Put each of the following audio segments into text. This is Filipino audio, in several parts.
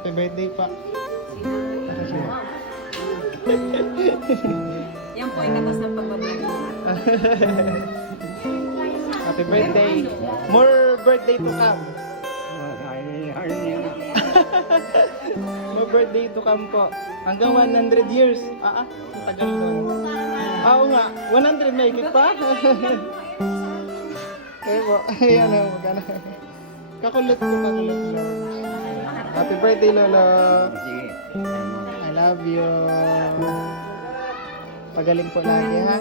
Happy birthday pa. Yan po ay katas ng pagbablog. Happy birthday. More birthday to come. More birthday to come po. Hanggang 100 years. Ang tagal nun. Oo nga, 100 may ikit pa. Kayo po, ayan o, magkano. Kakulot po, kakulot mo. Happy birthday, Lolo. I love you. Pagaling po lagi, ha?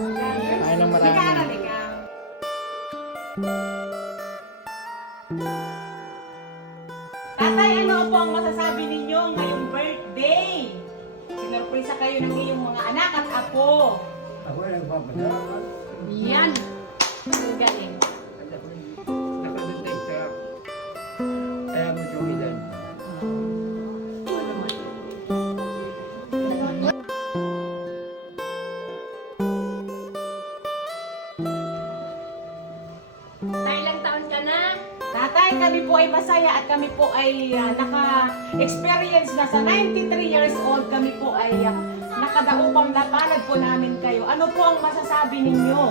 Ay na marami. Tatay, ano po ang masasabi ninyo ngayong birthday? Sinurpresa kayo ng iyong mga anak at apo. Ako ay nagpapasalamat. Yan. Ang galing. Nakadantay sa ayaw mo sumidan. Tay, ilang taon ka na? Tatay, kami po ay masaya at kami po ay naka-experience na sa 93 years old. Kami po ay nakadaupang napalad po namin kayo. Ano po ang masasabi ninyo